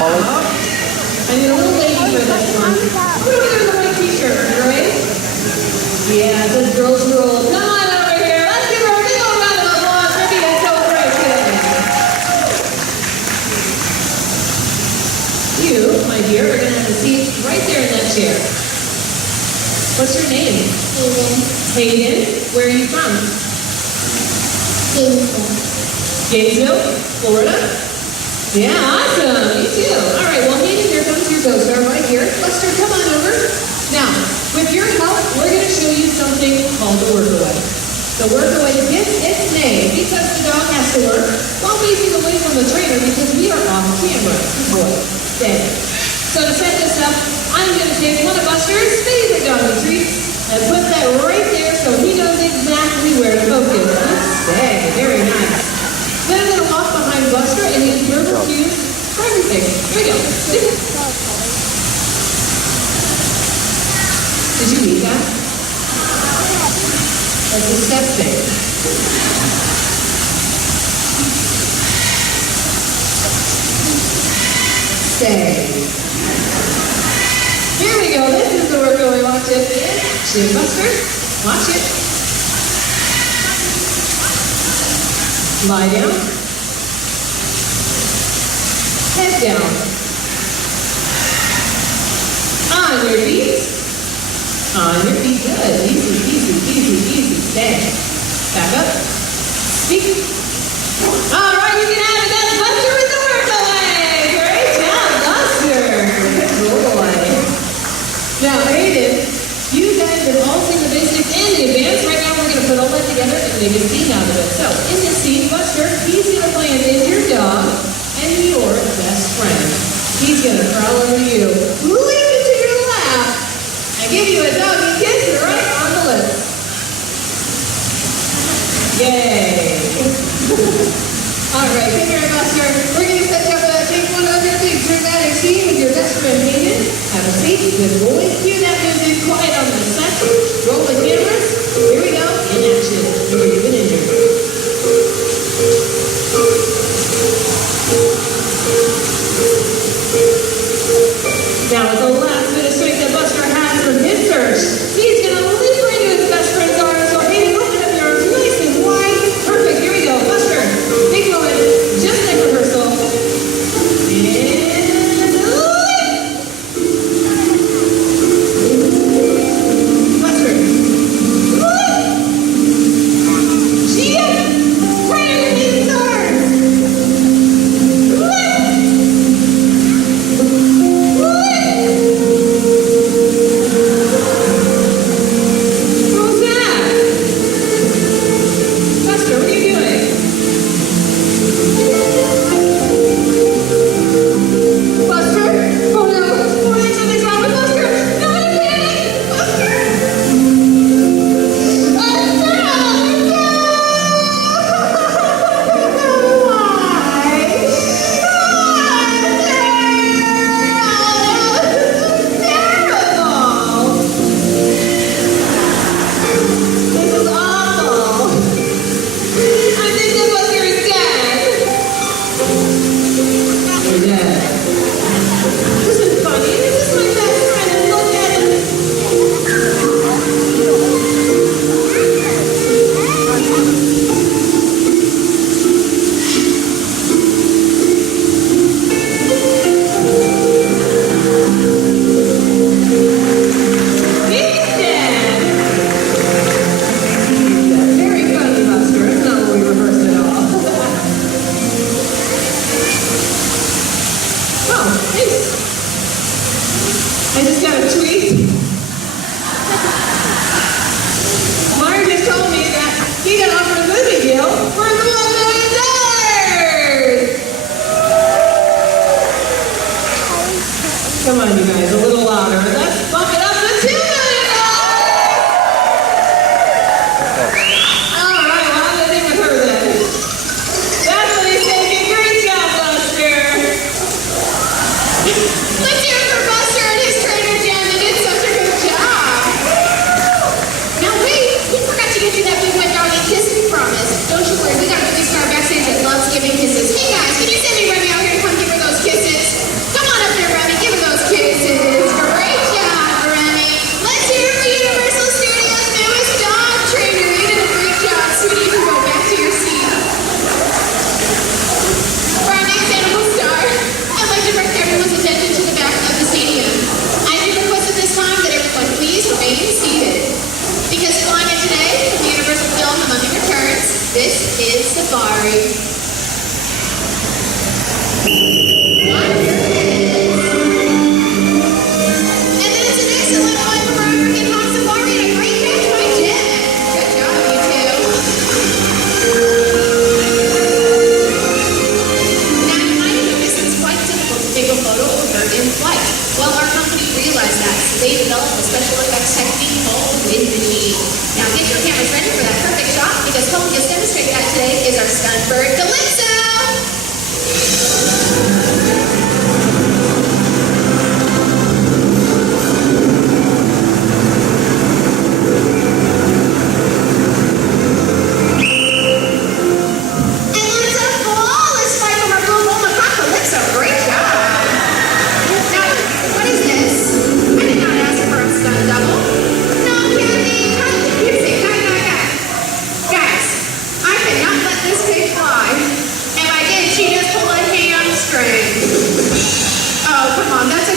I need a little lady for this one. I'm going to get her the white t-shirt, right? Yeah, it says girls rule. Come on over here. Let's give her a big old round of applause for being so great today. You, my dear, are going to have a seat right there in that chair. What's your name? Hayden. Hayden. Where are you from? Gainesville, Florida? Yeah, awesome. Me too. All right, well, Hayden, here comes your co-star right here. Buster, come on over. Now, with your help, we're going to show you something called the workaway. The workaway gets its name because the dog has to work while facing away from the trainer because we are off camera. Boy, day. So to set this up, I'm going to take one of Buster's favorite doggy treats and put that right there so he knows exactly where to focus. Stay. Very nice. Then I'm going to walk behind Buster and use verbal cues for everything. Here we go. Did you eat that? That's disgusting. Stay. Here we go. This is the workaway. Watch it in action. Buster, watch it. Lie down. Head down. On your feet. On your feet. Good. Easy, easy, easy, easy. Stay. Back up. Speak. All right, you can have it. That's Buster with the workaway. Great job, Buster. Good boy. Now, Hayden, you guys have all seen the basics and the advanced. Right now, we're going to put all that together and make a scene out of it. So, in this scene, Buster, he's going to play an injured dog and your best friend. He's going to crawl over to you, lean into your lap, and give you a doggy kiss right on the lips. Yay! All right, take care, Buster. We're going to set you up for that. Take one of your big dramatic scene with your best friend, Hayden. Have a seat. Good boy. Cue that music. Quiet on the set. Roll the cameras. Here we go. In action. You've been injured. Now, with the last bit of strength that Buster has from his search, he's going to leap right into his best friend's arms. So, Hayden, open up your arms nice and wide. Perfect. Here we go. Buster, big moment. Just like rehearsal. I just got a tweet. Mark just told me that he got offered a movie deal for $1 million. Come on, you guys, a little louder. Let's bump it up to $2 million. All right, well, how do you think with her then? That's what he's thinking. Great job, Buster. Let's hear it for Buster and his trainer, Jen. They did such a good job. Now wait, we forgot to get you that big wet doggy kiss we promised. Don't you worry, we got a movie star backstage that loves giving kisses. Hey guys, can you send me Remy out here to come give her those kisses? take a photo of a bird in flight. Well, our company realized that, so they developed a special effects technique called menagerie. Now get your cameras ready for that perfect shot, because helping us demonstrate that today is our stunt bird, Calypso!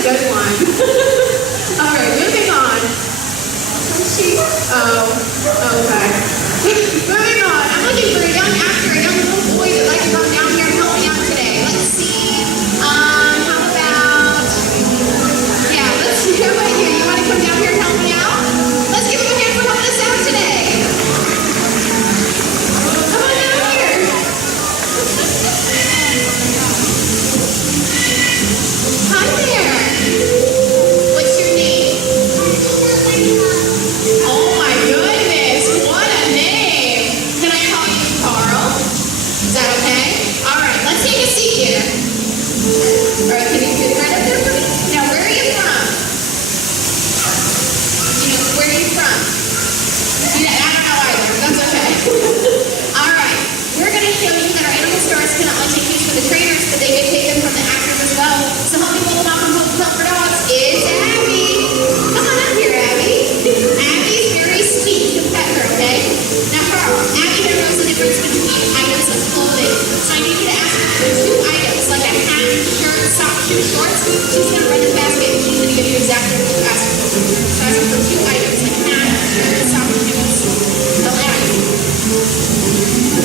Good one. All right, moving on. Oh, okay. Moving on. I'm looking for a young actor, a young little boy that'd like to come down here and help me out today. Let's see. How about? Yeah, let's see. How about you? You want to come down here and help me out? Let's give him a hand for helping us out today. Come on down here. Hi there. What's your name? Oh my goodness, what a name! Can I call you Carl? Is that okay? Alright, let's take a seat here. Alright, can you sit right up there for me? Now, where are you from? Where are you from? I don't know either, that's okay. Alright, we're going to show you that our animal stars can not only take these from the trainers, but they can take them from the actors as well. So help me hold them out from Help for Dogs is Abby. Come on up here, Abby. Abby's very sweet. You can pet her, okay? Now, Carl, Abby here knows the difference between items of clothing. So I need you to ask her for 2 items, like a hat, shirt, sock, shoes, shorts. She's going to run the basket and she's going to give you exactly what you asked for. So ask her for 2 items, like hat, shirt, sock, shoes. Tell Abby.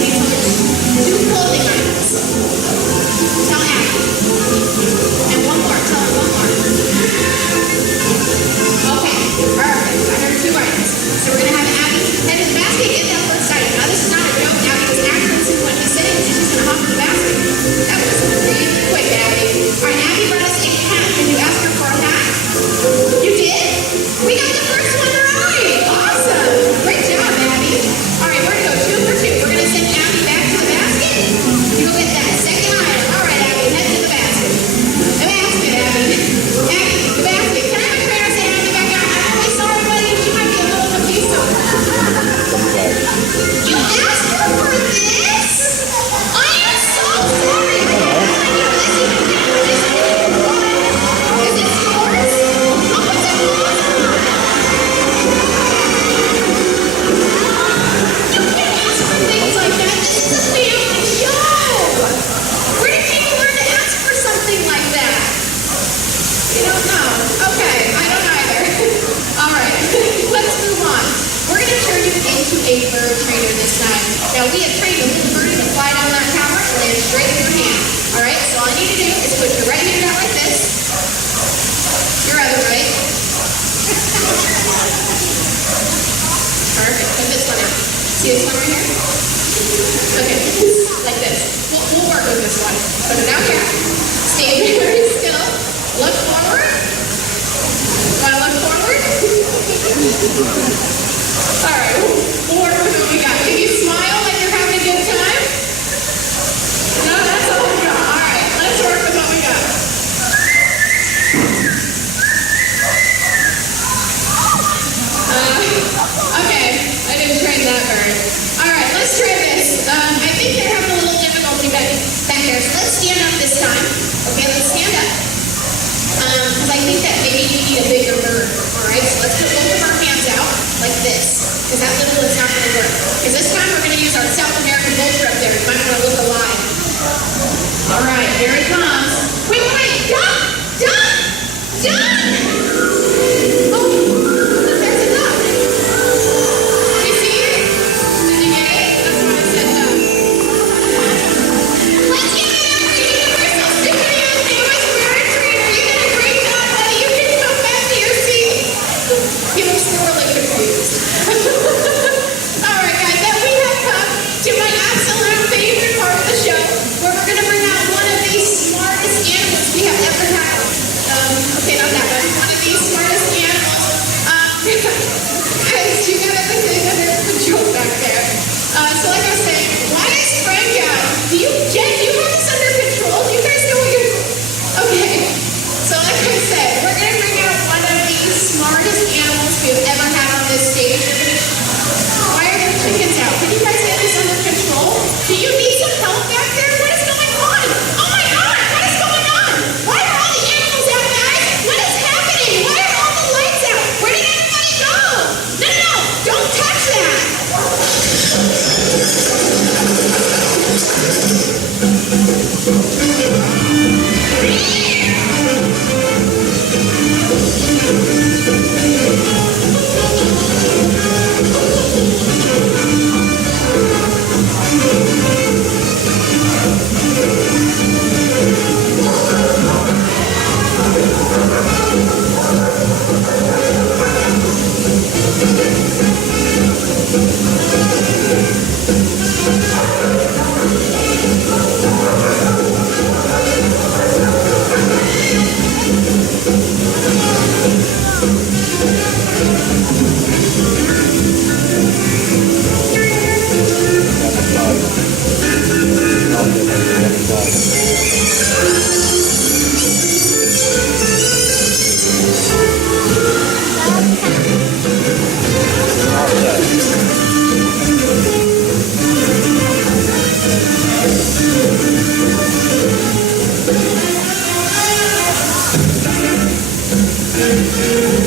Okay, tell her 2 clothing items. Tell Abby. And one more. Tell her one more. Okay, perfect. I heard 2 items. So we're going to have Abby head to the basket, get that first item. Now, this is not a joke. Abby was actually listening to what he's saying. She's just going to hop in the basket. That was really quick, Abby. All right, Abby brought us a hat. Did you ask her for a hat? You did? We got the first one right. Awesome. Great job, Abby. All right, we're going to go 2 for 2. We're going to send Abby back to the basket. You go get that second item. All right, Abby, head to the basket. The basket, Abby. Abby, the basket. Can I have a trainer say Abby back out? I'm really sorry, buddy. She might be a little confused. You asked her for this? I am so sorry. I didn't know I knew this even now. Is this yours? I'll put some clothes on. You can't ask for things like that. This is a family show. Where did people learn to ask for something like that? You don't know? Okay, I don't either. All right, let's move on. We're going to turn you into a bird trainer this time. Now, we have trained a little birdie to fly down that tower and land straight in your hand. All right, so all you need to do is put your right hand out like this. Your other right. Perfect. Put this one out. See this one right here? Okay, like this. We'll work with this one. Put it out here. Stay very still. Look forward. Want to look forward? All right, we'll work with what we got. Can you smile like you're having a good time? No, that's all we got. All right, let's work with what we got. Okay, I didn't train that bird. All right, let's try this. I think they're having a little difficulty back here, so let's stand up this time. Okay, let's stand up. Because I think that maybe you need a bigger bird. All right, so let's put both of our hands out like this. Because that little is not going to work. Because this time we're going to use our South American vulture up there. You might want to look alive. All right, here it comes. Wait, duck! Duck! Duck! Oh, there's a duck. Do you see it? Did you get it? That's why I said duck. Let's give it up for Universal Studios newest bird trainer. You did a great job, buddy. You can come back to your seat. He looks really confused. All right, guys, then we have come to my Thank you.